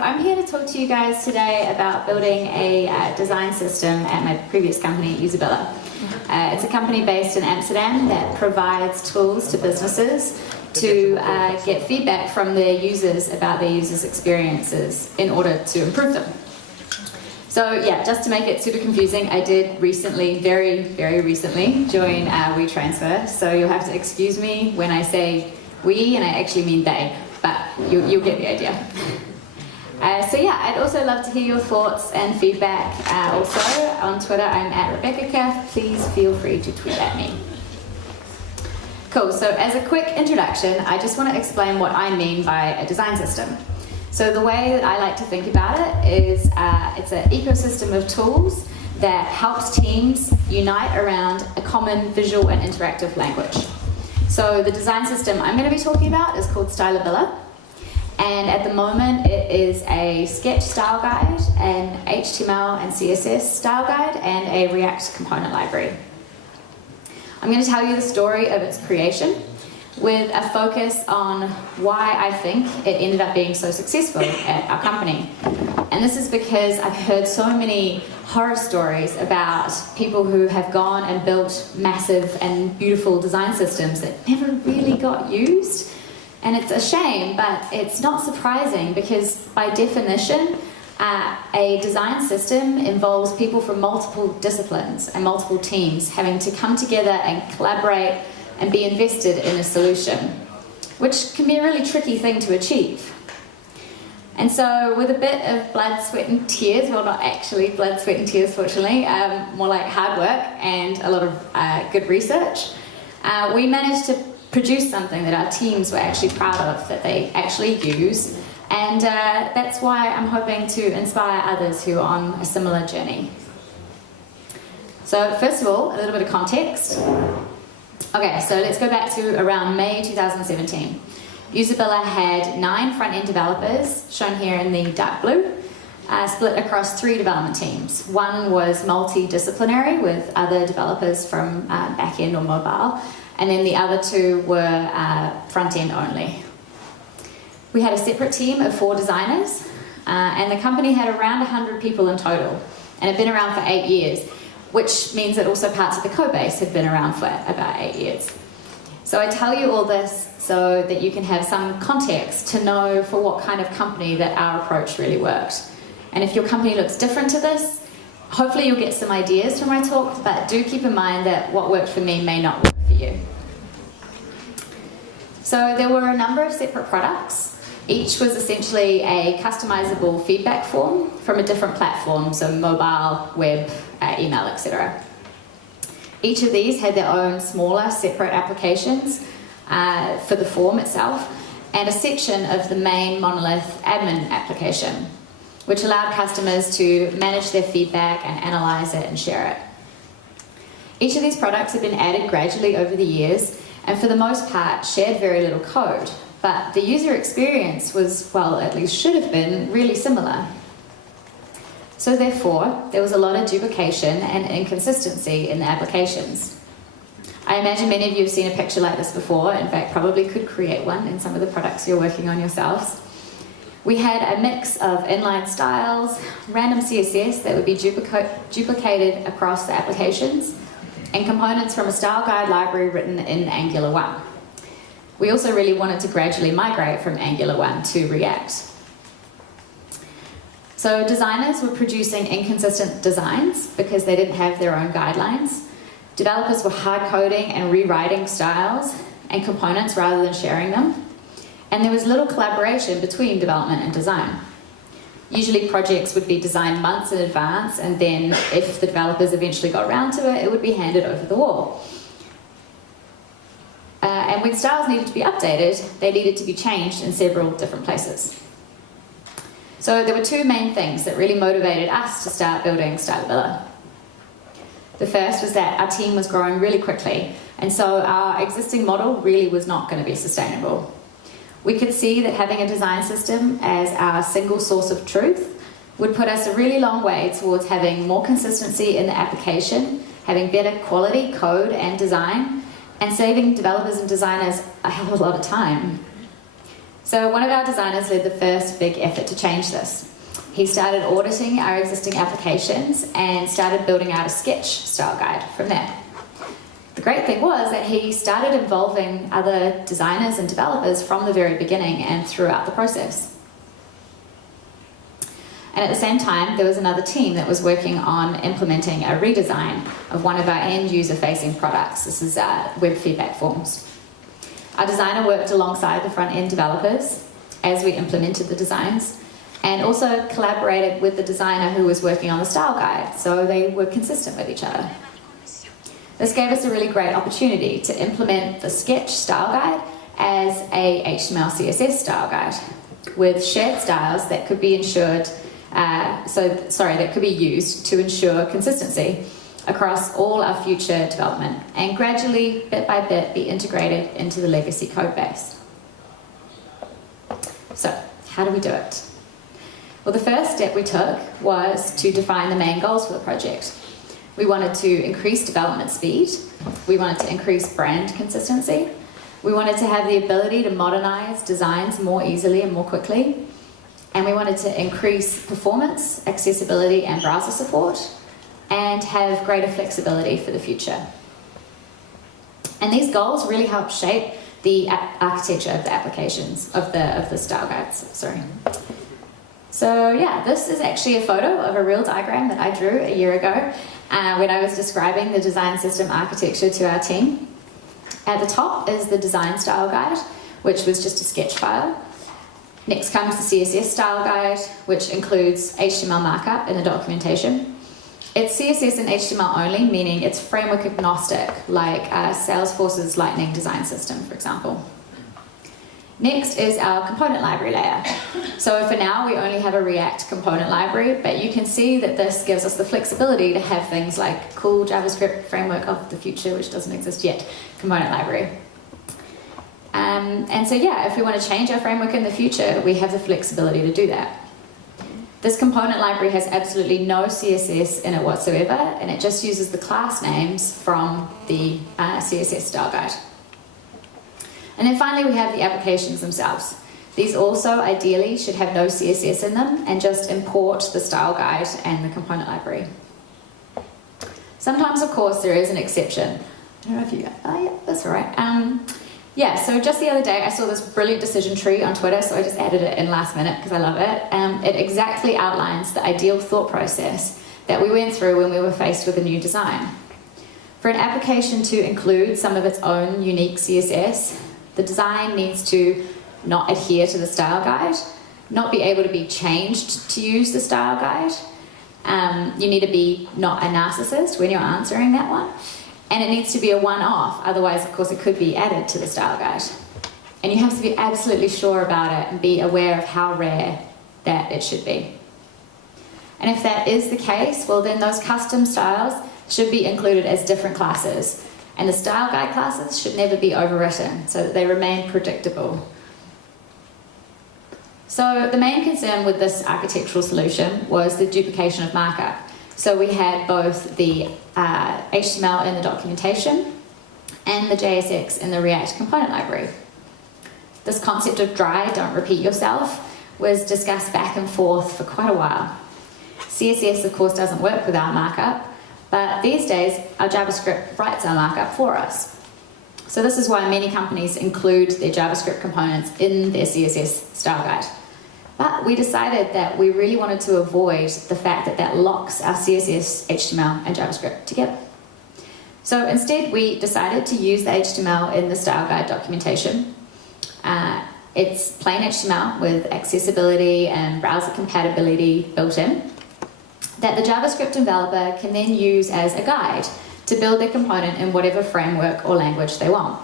I'm here to talk to you guys today about building a design system at my previous company, Usabilla. It's a company based in Amsterdam that provides tools to businesses to get feedback from their users about their users' experiences in order to improve them. So yeah, just to make it super confusing, I did recently, very, very recently, join WeTransfer. So you'll have to excuse me when I say we, and I actually mean they, but you'll get the idea. So yeah, I'd also love to hear your thoughts and feedback. Also, on Twitter, I'm at RebeccaCath. Please feel free to tweet at me. Cool, so as a quick introduction, I just want to explain what I mean by a design system. So the way that I like to think about it is it's an ecosystem of tools that helps teams unite around a common visual and interactive language. So the design system I'm going to be talking about is called Stylabilla. And at the moment it is a Sketch style guide, an HTML and CSS style guide, and a React component library. I'm going to tell you the story of its creation with a focus on why I think it ended up being so successful at our company. And this is because I've heard so many horror stories about people who have gone and built massive and beautiful design systems that never really got used. And it's a shame, but it's not surprising because by definition, a design system involves people from multiple disciplines and multiple teams having to come together and collaborate and be invested in a solution, which can be a really tricky thing to achieve. And so with a bit of blood, sweat and tears, well not actually blood, sweat and tears fortunately, more like hard work and a lot of good research, we managed to produce something that our teams were actually proud of, that they actually use, and that's why I'm hoping to inspire others who are on a similar journey. So first of all, a little bit of context. Okay, so let's go back to around May 2017. Usabilla had 9 front-end developers, shown here in the dark blue, split across 3 development teams. One was multidisciplinary with other developers from back-end or mobile, and then the other 2 were front-end only. We had a separate team of 4 designers, and the company had around 100 people in total, and had been around for 8 years, which means that also parts of the code base had been around for about 8 years. So I tell you all this so that you can have some context to know for what kind of company that our approach really worked. And if your company looks different to this, hopefully you'll get some ideas from my talk, but do keep in mind that what worked for me may not work for you. So there were a number of separate products. Each was essentially a customizable feedback form from a different platform, so mobile, web, email, etc. Each of these had their own smaller, separate applications for the form itself, and a section of the main monolith admin application, which allowed customers to manage their feedback and analyze it and share it. Each of these products had been added gradually over the years, and for the most part shared very little code, but the user experience was, well, at least should have been, really similar. So therefore, there was a lot of duplication and inconsistency in the applications. I imagine many of you have seen a picture like this before, in fact probably could create one in some of the products you're working on yourselves. We had a mix of inline styles, random CSS that would be duplicated across the applications, and components from a style guide library written in Angular 1. We also really wanted to gradually migrate from Angular 1 to React. So designers were producing inconsistent designs because they didn't have their own guidelines. Developers were hard coding and rewriting styles and components rather than sharing them. And there was little collaboration between development and design. Usually projects would be designed months in advance, and then if the developers eventually got around to it, it would be handed over the wall. And when styles needed to be updated, they needed to be changed in several different places. So there were 2 main things that really motivated us to start building Stylabilla. The first was that our team was growing really quickly, and so our existing model really was not going to be sustainable. We could see that having a design system as our single source of truth would put us a really long way towards having more consistency in the application, having better quality code and design, and saving developers and designers a hell of a lot of time. So one of our designers led the first big effort to change this. He started auditing our existing applications and started building out a sketch style guide from there. The great thing was that he started involving other designers and developers from the very beginning and throughout the process. And at the same time, there was another team that was working on implementing a redesign of one of our end user facing products. This is web feedback forms. Our designer worked alongside the front end developers as we implemented the designs, and also collaborated with the designer who was working on the style guide, so they were consistent with each other. This gave us a really great opportunity to implement the sketch style guide as a HTML CSS style guide with shared styles that could be that could be used to ensure consistency across all our future development and gradually, bit by bit, be integrated into the legacy code base. So, how do we do it? Well, the first step we took was to define the main goals for the project. We wanted to increase development speed, we wanted to increase brand consistency, we wanted to have the ability to modernize designs more easily and more quickly, and we wanted to increase performance, accessibility, and browser support, and have greater flexibility for the future. And these goals really help shape the architecture of the applications, of the style guides, sorry. So yeah, this is actually a photo of a real diagram that I drew a year ago when I was describing the design system architecture to our team. At the top is the design style guide, which was just a sketch file. Next comes the CSS style guide, which includes HTML markup in the documentation. It's CSS and HTML only, meaning it's framework agnostic, like Salesforce's Lightning design system, for example. Next is our component library layer. So for now, we only have a React component library, but you can see that this gives us the flexibility to have things like cool JavaScript framework of the future, which doesn't exist yet, component library. And so yeah, if we want to change our framework in the future, we have the flexibility to do that. This component library has absolutely no CSS in it whatsoever, and it just uses the class names from the CSS style guide. And then finally, we have the applications themselves. These also ideally should have no CSS in them and just import the style guide and the component library. Sometimes, of course, there is an exception. I don't know if you, yeah, that's all right. Yeah, so just the other day I saw this brilliant decision tree on Twitter, so I just added it in last minute because I love it. It exactly outlines the ideal thought process that we went through when we were faced with a new design. For an application to include some of its own unique CSS, the design needs to not adhere to the style guide, not be able to be changed to use the style guide. You need to be not a narcissist when you're answering that one. And it needs to be a one-off, otherwise, of course, it could be added to the style guide. And you have to be absolutely sure about it and be aware of how rare that it should be. And if that is the case, well, then those custom styles should be included as different classes. And the style guide classes should never be overwritten so that they remain predictable. So the main concern with this architectural solution was the duplication of markup. So we had both the HTML in the documentation and the JSX in the React component library. This concept of dry, don't repeat yourself, was discussed back and forth for quite a while. CSS, of course, doesn't work without markup, but these days our JavaScript writes our markup for us. So this is why many companies include their JavaScript components in their CSS style guide. But we decided that we really wanted to avoid the fact that that locks our CSS, HTML, and JavaScript together. So instead, we decided to use the HTML in the style guide documentation. It's plain HTML with accessibility and browser compatibility built in that the JavaScript developer can then use as a guide to build their component in whatever framework or language they want.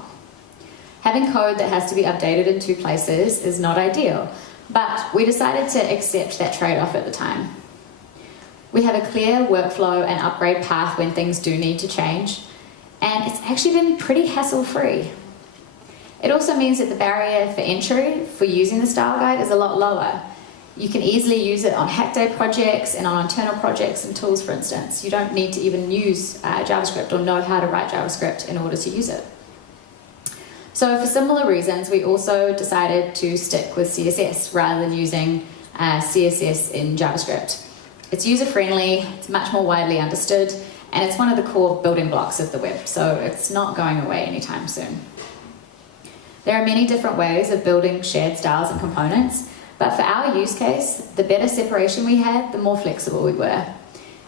Having code that has to be updated in two places is not ideal, but we decided to accept that trade-off at the time. We have a clear workflow and upgrade path when things do need to change, and it's actually been pretty hassle-free. It also means that the barrier for entry for using the style guide is a lot lower. You can easily use it on hack day projects and on internal projects and tools, for instance. You don't need to even use JavaScript or know how to write JavaScript in order to use it. So for similar reasons, we also decided to stick with CSS rather than using CSS in JavaScript. It's user-friendly, it's much more widely understood, and it's one of the core building blocks of the web, so it's not going away anytime soon. There are many different ways of building shared styles and components, but for our use case, the better separation we had, the more flexible we were.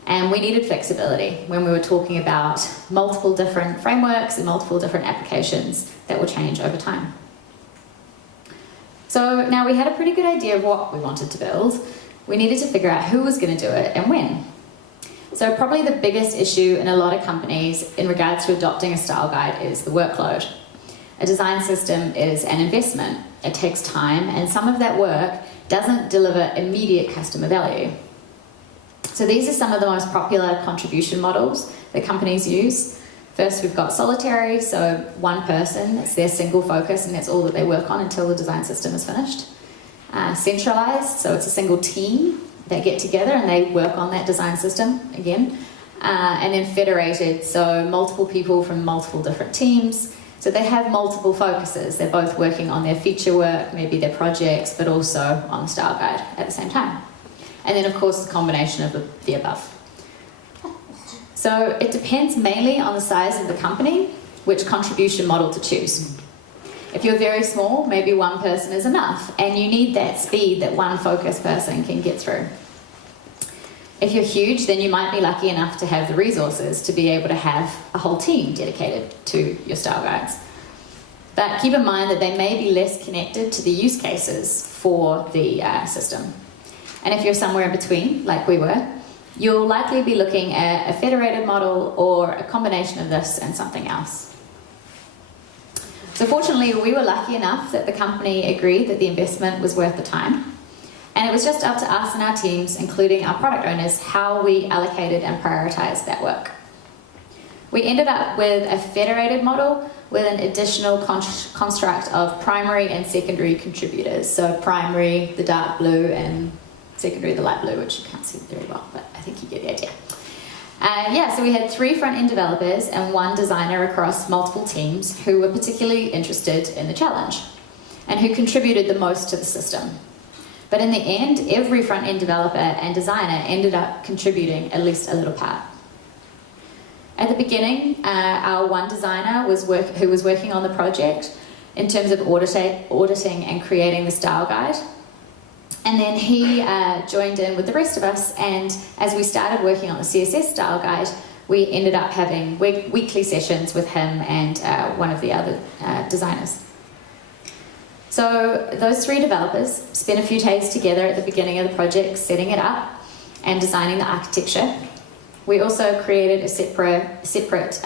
And we needed flexibility when we were talking about multiple different frameworks and multiple different applications that will change over time. So now we had a pretty good idea of what we wanted to build. We needed to figure out who was going to do it and when. So probably the biggest issue in a lot of companies in regards to adopting a style guide is the workload. A design system is an investment. It takes time, and some of that work doesn't deliver immediate customer value. So these are some of the most popular contribution models that companies use. First, we've got solitary, so one person, it's their single focus, and that's all that they work on until the design system is finished. Centralized, so it's a single team that get together and they work on that design system again. And then federated, so multiple people from multiple different teams. So they have multiple focuses. They're both working on their feature work, maybe their projects, but also on the style guide at the same time. And then, of course, the combination of the above. So it depends mainly on the size of the company, which contribution model to choose. If you're very small, maybe one person is enough, and you need that speed that one focused person can get through. If you're huge, then you might be lucky enough to have the resources to be able to have a whole team dedicated to your style guides. But keep in mind that they may be less connected to the use cases for the system. And if you're somewhere in between, like we were, you'll likely be looking at a federated model or a combination of this and something else. So fortunately, we were lucky enough that the company agreed that the investment was worth the time. And it was just up to us and our teams, including our product owners, how we allocated and prioritized that work. We ended up with a federated model with an additional construct of primary and secondary contributors. So primary, the dark blue, and secondary, the light blue, which you can't see very well, but I think you get the idea. So we had 3 front-end developers and 1 designer across multiple teams who were particularly interested in the challenge and who contributed the most to the system. But in the end, every front-end developer and designer ended up contributing at least a little part. At the beginning, our one designer who was working on the project in terms of auditing and creating the style guide. And then he joined in with the rest of us, and as we started working on the CSS style guide, we ended up having weekly sessions with him and one of the other designers. So those 3 developers spent a few days together at the beginning of the project setting it up and designing the architecture. We also created a separate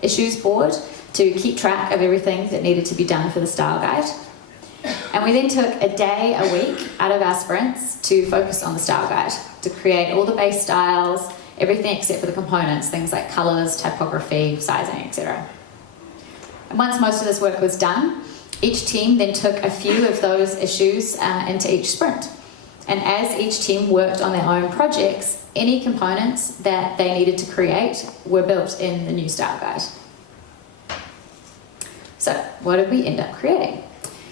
issues board to keep track of everything that needed to be done for the style guide. And we then took a day a week out of our sprints to focus on the style guide, to create all the base styles, everything except for the components, things like colors, typography, sizing, etc. And once most of this work was done, each team then took a few of those issues into each sprint. And as each team worked on their own projects, any components that they needed to create were built in the new style guide. So what did we end up creating?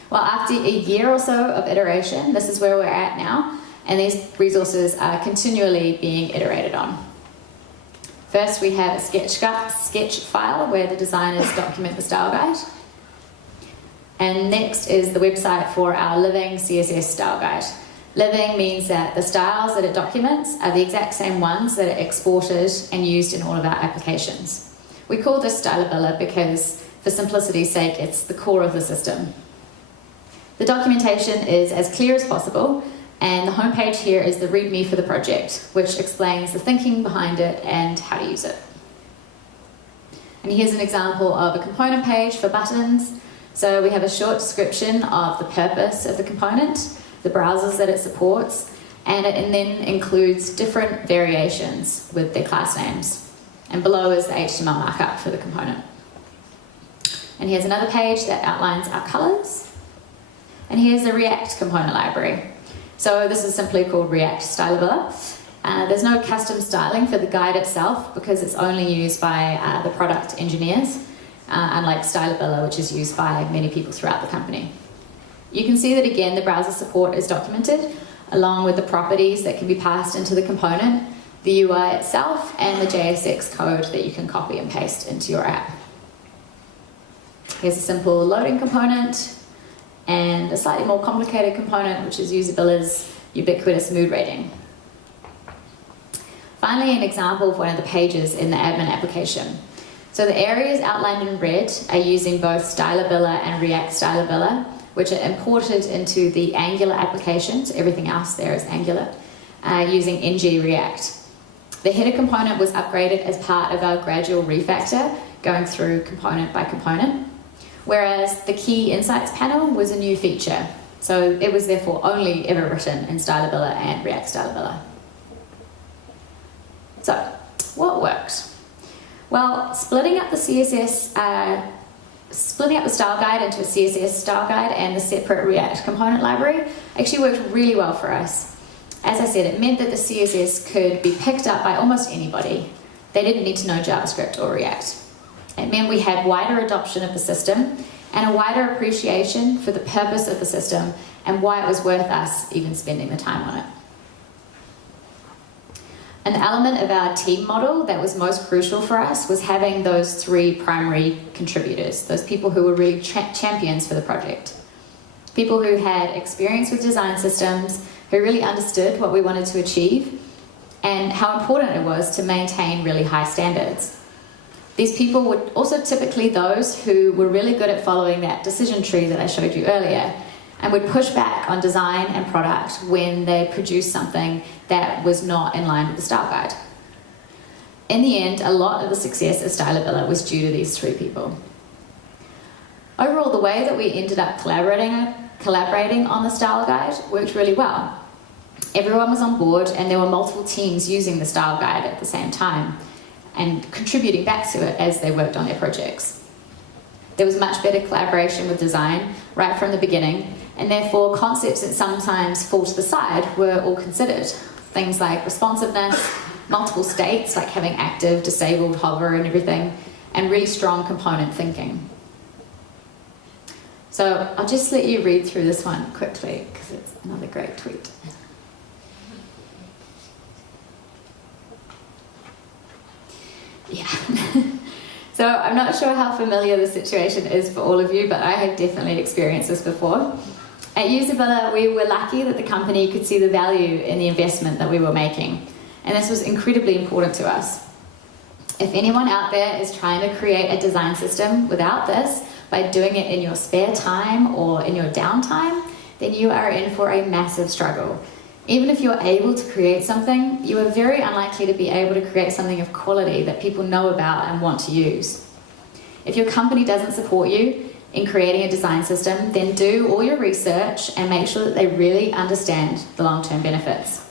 Well, after a year or so of iteration, this is where we're at now, and these resources are continually being iterated on. First, we have a sketch file where the designers document the style guide. And next is the website for our living CSS style guide. Living means that the styles that it documents are the exact same ones that are exported and used in all of our applications. We call this Stylabilla because, for simplicity's sake, it's the core of the system. The documentation is as clear as possible, and the homepage here is the README for the project, which explains the thinking behind it and how to use it. And here's an example of a component page for buttons. So we have a short description of the purpose of the component, the browsers that it supports, and it then includes different variations with their class names. And below is the HTML markup for the component. And here's another page that outlines our colors. And here's the React component library. So this is simply called React Stylabilla. There's no custom styling for the guide itself because it's only used by the product engineers. unlike Stylabilla, which is used by many people throughout the company. You can see that again, the browser support is documented, along with the properties that can be passed into the component, the UI itself, and the JSX code that you can copy and paste into your app. Here's a simple loading component, and a slightly more complicated component, which is Usabilla's ubiquitous mood rating. Finally, an example of one of the pages in the admin application. So the areas outlined in red are using both Stylabilla and React Stylabilla, which are imported into the Angular application, so everything else there is Angular, using ng React. The header component was upgraded as part of our gradual refactor, going through component by component, whereas the key insights panel was a new feature, so it was therefore only ever written in Stylabilla and React Stylabilla. So, what worked? Well, splitting up the style guide into a CSS style guide and the separate React component library actually worked really well for us. As I said, it meant that the CSS could be picked up by almost anybody. They didn't need to know JavaScript or React. It meant we had wider adoption of the system and a wider appreciation for the purpose of the system and why it was worth us even spending the time on it. An element of our team model that was most crucial for us was having those three primary contributors, those people who were really champions for the project. People who had experience with design systems, who really understood what we wanted to achieve, and how important it was to maintain really high standards. These people were also typically those who were really good at following that decision tree that I showed you earlier, and would push back on design and product when they produced something that was not in line with the style guide. In the end, a lot of the success of Stylabilla was due to these three people. Overall, the way that we ended up collaborating on the style guide worked really well. Everyone was on board and there were multiple teams using the style guide at the same time and contributing back to it as they worked on their projects. There was much better collaboration with design right from the beginning, and therefore concepts that sometimes fall to the side were all considered. Things like responsiveness, multiple states like having active, disabled, hover and everything, and really strong component thinking. So I'll just let you read through this one quickly because it's another great tweet. Yeah. So I'm not sure how familiar the situation is for all of you, but I have definitely experienced this before. At Usabilla, we were lucky that the company could see the value in the investment that we were making, and this was incredibly important to us. If anyone out there is trying to create a design system without this, by doing it in your spare time or in your downtime, then you are in for a massive struggle. Even if you're able to create something, you are very unlikely to be able to create something of quality that people know about and want to use. If your company doesn't support you in creating a design system, then do all your research and make sure that they really understand the long-term benefits.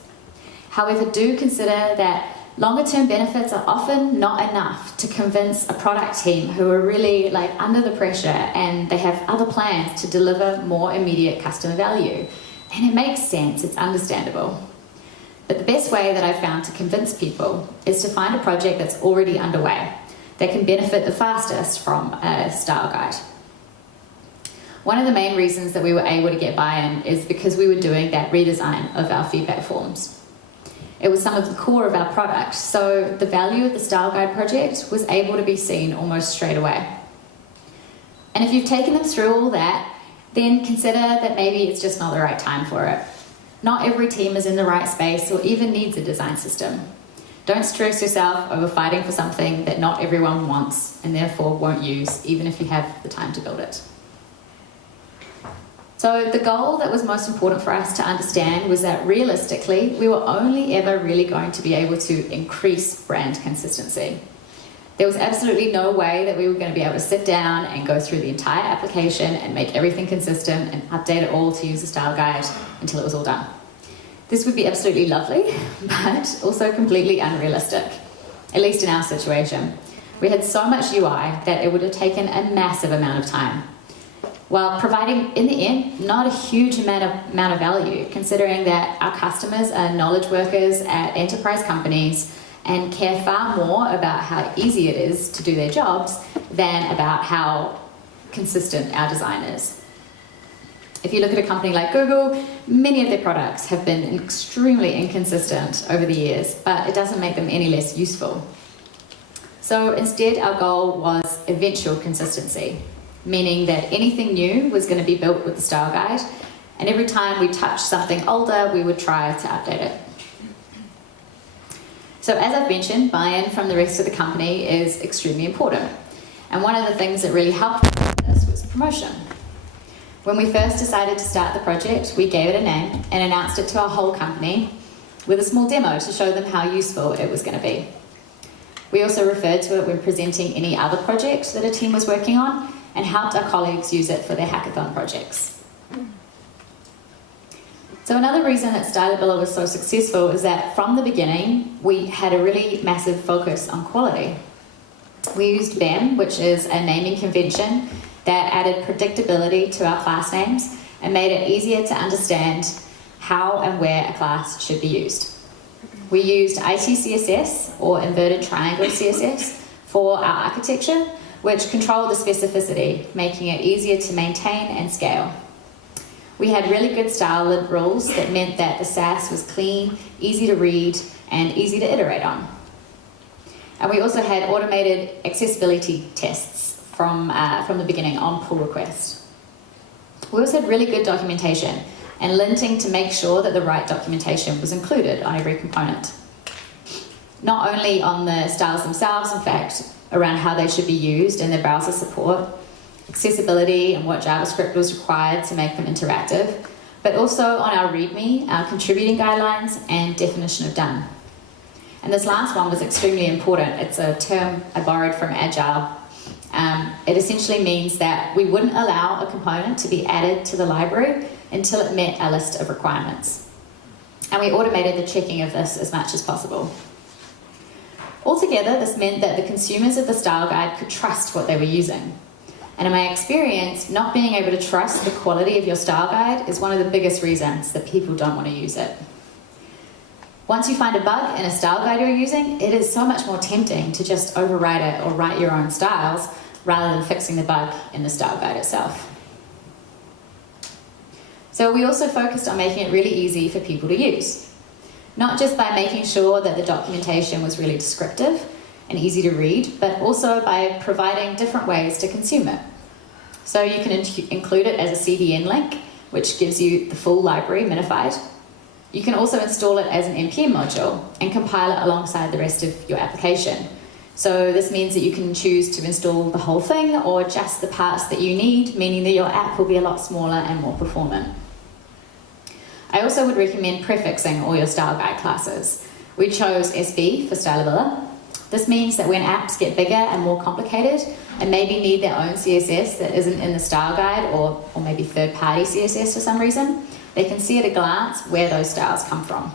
However, do consider that longer-term benefits are often not enough to convince a product team who are really under the pressure and they have other plans to deliver more immediate customer value. And it makes sense, it's understandable. But the best way that I've found to convince people is to find a project that's already underway that can benefit the fastest from a style guide. One of the main reasons that we were able to get buy-in is because we were doing that redesign of our feedback forms. It was some of the core of our product, so the value of the style guide project was able to be seen almost straight away. And if you've taken them through all that, then consider that maybe it's just not the right time for it. Not every team is in the right space or even needs a design system. Don't stress yourself over fighting for something that not everyone wants and therefore won't use, even if you have the time to build it. So the goal that was most important for us to understand was that realistically, we were only ever really going to be able to increase brand consistency. There was absolutely no way that we were going to be able to sit down and go through the entire application and make everything consistent and update it all to use a style guide until it was all done. This would be absolutely lovely, but also completely unrealistic, at least in our situation. We had so much UI that it would have taken a massive amount of time, while providing, in the end, not a huge amount of value, considering that our customers are knowledge workers at enterprise companies and care far more about how easy it is to do their jobs than about how consistent our design is. If you look at a company like Google, many of their products have been extremely inconsistent over the years, but it doesn't make them any less useful. So instead, our goal was eventual consistency, meaning that anything new was going to be built with the style guide, and every time we touched something older, we would try to update it. So as I've mentioned, buy-in from the rest of the company is extremely important. And one of the things that really helped with this was promotion. When we first decided to start the project, we gave it a name and announced it to our whole company with a small demo to show them how useful it was going to be. We also referred to it when presenting any other projects that a team was working on and helped our colleagues use it for their hackathon projects. So another reason that Stylabilla was so successful is that from the beginning, we had a really massive focus on quality. We used BEM, which is a naming convention that added predictability to our class names and made it easier to understand how and where a class should be used. We used ITCSS, or inverted triangle CSS, for our architecture, which controlled the specificity, making it easier to maintain and scale. We had really good style lib rules that meant that the SAS was clean, easy to read, and easy to iterate on. And we also had automated accessibility tests from the beginning on pull request. We also had really good documentation and linting to make sure that the right documentation was included on every component. Not only on the styles themselves, in fact, around how they should be used and their browser support, accessibility and what JavaScript was required to make them interactive, but also on our README, our contributing guidelines, and definition of done. And this last one was extremely important. It's a term I borrowed from Agile. It essentially means that we wouldn't allow a component to be added to the library until it met our list of requirements. And we automated the checking of this as much as possible. Altogether, this meant that the consumers of the style guide could trust what they were using. And in my experience, not being able to trust the quality of your style guide is one of the biggest reasons that people don't want to use it. Once you find a bug in a style guide you're using, it is so much more tempting to just overwrite it or write your own styles rather than fixing the bug in the style guide itself. So we also focused on making it really easy for people to use. Not just by making sure that the documentation was really descriptive and easy to read, but also by providing different ways to consume it. So you can include it as a CDN link, which gives you the full library minified. You can also install it as an NPM module and compile it alongside the rest of your application. So this means that you can choose to install the whole thing or just the parts that you need, meaning that your app will be a lot smaller and more performant. I also would recommend prefixing all your style guide classes. We chose SB for Stylabilla. This means that when apps get bigger and more complicated and maybe need their own CSS that isn't in the style guide or maybe third-party CSS for some reason, they can see at a glance where those styles come from.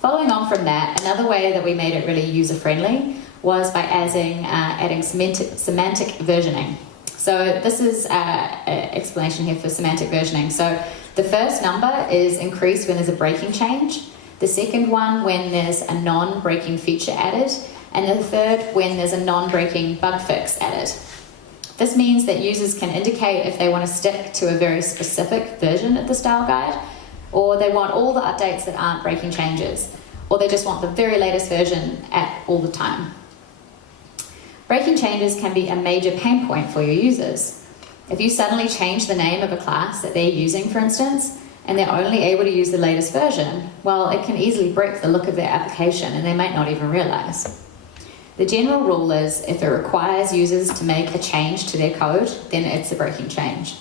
Following on from that, another way that we made it really user-friendly was by adding semantic versioning. So this is an explanation here for semantic versioning. So the first number is increased when there's a breaking change, the second one when there's a non-breaking feature added, and the third when there's a non-breaking bug fix added. This means that users can indicate if they want to stick to a very specific version of the style guide, or they want all the updates that aren't breaking changes, or they just want the very latest version at all the time. Breaking changes can be a major pain point for your users. If you suddenly change the name of a class that they're using, for instance, and they're only able to use the latest version, well, it can easily break the look of their application and they might not even realize. The general rule is if it requires users to make a change to their code, then it's a breaking change.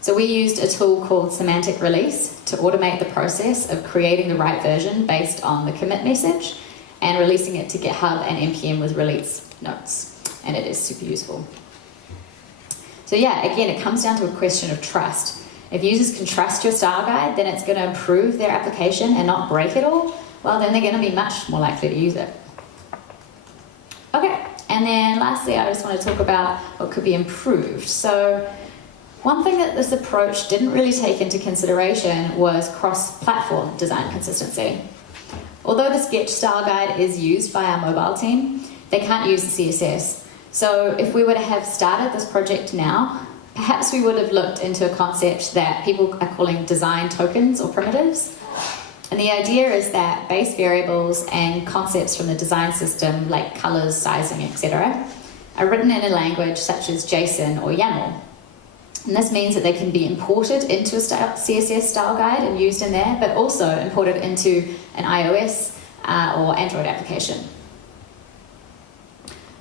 So we used a tool called Semantic Release to automate the process of creating the right version based on the commit message and releasing it to GitHub and NPM with release notes. And it is super useful. So yeah, again, it comes down to a question of trust. If users can trust your style guide, then it's going to improve their application and not break it all. Well, then they're going to be much more likely to use it. Okay, and then lastly, I just want to talk about what could be improved. So one thing that this approach didn't really take into consideration was cross-platform design consistency. Although the sketch style guide is used by our mobile team, they can't use the CSS. So if we were to have started this project now, perhaps we would have looked into a concept that people are calling design tokens or primitives. And the idea is that base variables and concepts from the design system, like colors, sizing, etc., are written in a language such as JSON or YAML. And this means that they can be imported into a CSS style guide and used in there, but also imported into an iOS or Android application.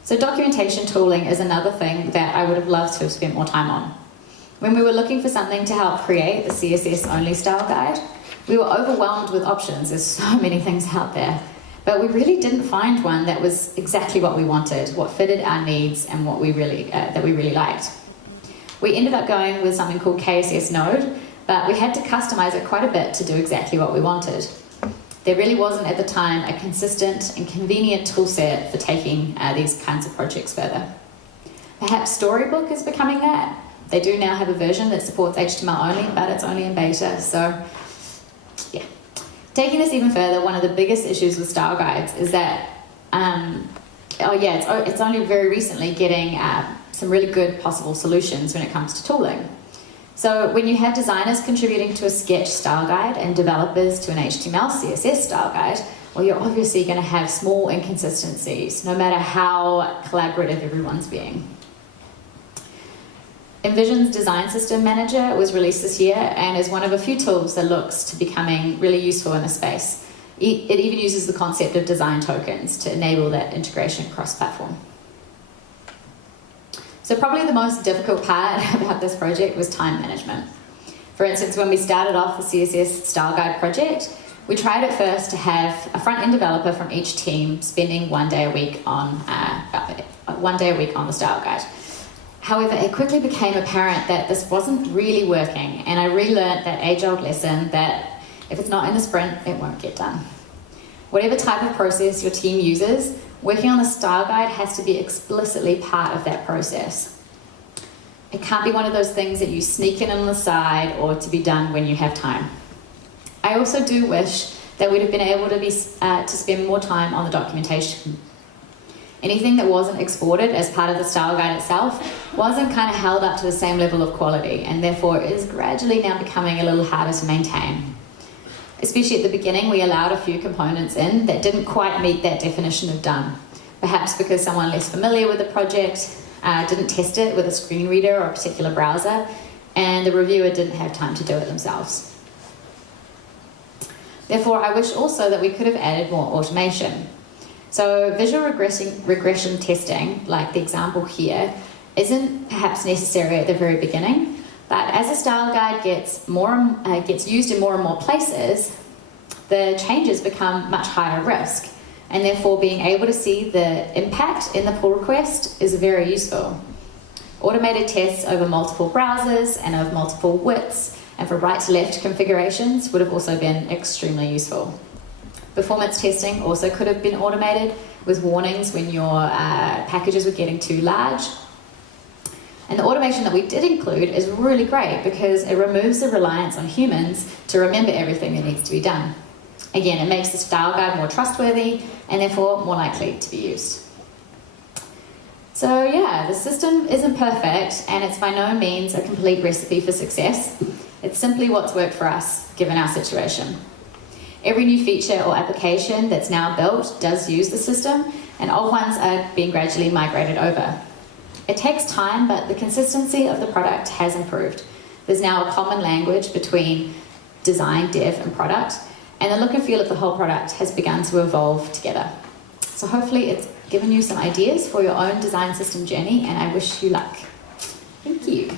So documentation tooling is another thing that I would have loved to have spent more time on. When we were looking for something to help create a CSS-only style guide, we were overwhelmed with options. There's so many things out there. But we really didn't find one that was exactly what we wanted, what fitted our needs, and what we really liked. We ended up going with something called KSS Node, but we had to customize it quite a bit to do exactly what we wanted. There really wasn't at the time a consistent and convenient toolset for taking these kinds of projects further. Perhaps Storybook is becoming that. They do now have a version that supports HTML only, but it's only in beta, so yeah. Taking this even further, one of the biggest issues with style guides is that, it's only very recently getting some really good possible solutions when it comes to tooling. So when you have designers contributing to a sketch style guide and developers to an HTML CSS style guide, well, you're obviously going to have small inconsistencies, no matter how collaborative everyone's being. InVision's Design System Manager was released this year and is one of a few tools that looks to becoming really useful in this space. It even uses the concept of design tokens to enable that integration cross-platform. So probably the most difficult part about this project was time management. For instance, when we started off the CSS style guide project, we tried at first to have a front-end developer from each team spending one day a week on the style guide. However, it quickly became apparent that this wasn't really working, and I relearned that age-old lesson that if it's not in the sprint, it won't get done. Whatever type of process your team uses, working on the style guide has to be explicitly part of that process. It can't be one of those things that you sneak in on the side or to be done when you have time. I also do wish that we'd have been able to spend more time on the documentation. Anything that wasn't exported as part of the style guide itself wasn't kind of held up to the same level of quality, and therefore is gradually now becoming a little harder to maintain. Especially at the beginning, we allowed a few components in that didn't quite meet that definition of done. Perhaps because someone less familiar with the project didn't test it with a screen reader or a particular browser, and the reviewer didn't have time to do it themselves. Therefore, I wish also that we could have added more automation. So visual regression testing, like the example here, isn't perhaps necessary at the very beginning, but as a style guide gets used in more and more places, the changes become much higher risk, and therefore being able to see the impact in the pull request is very useful. Automated tests over multiple browsers and of multiple widths and for right to left configurations would have also been extremely useful. Performance testing also could have been automated with warnings when your packages were getting too large. And the automation that we did include is really great because it removes the reliance on humans to remember everything that needs to be done. Again, it makes the style guide more trustworthy and therefore more likely to be used. So yeah, the system isn't perfect and it's by no means a complete recipe for success. It's simply what's worked for us, given our situation. Every new feature or application that's now built does use the system, and old ones are being gradually migrated over. It takes time, but the consistency of the product has improved. There's now a common language between design, dev, and product, and the look and feel of the whole product has begun to evolve together. So hopefully it's given you some ideas for your own design system journey, and I wish you luck. Thank you.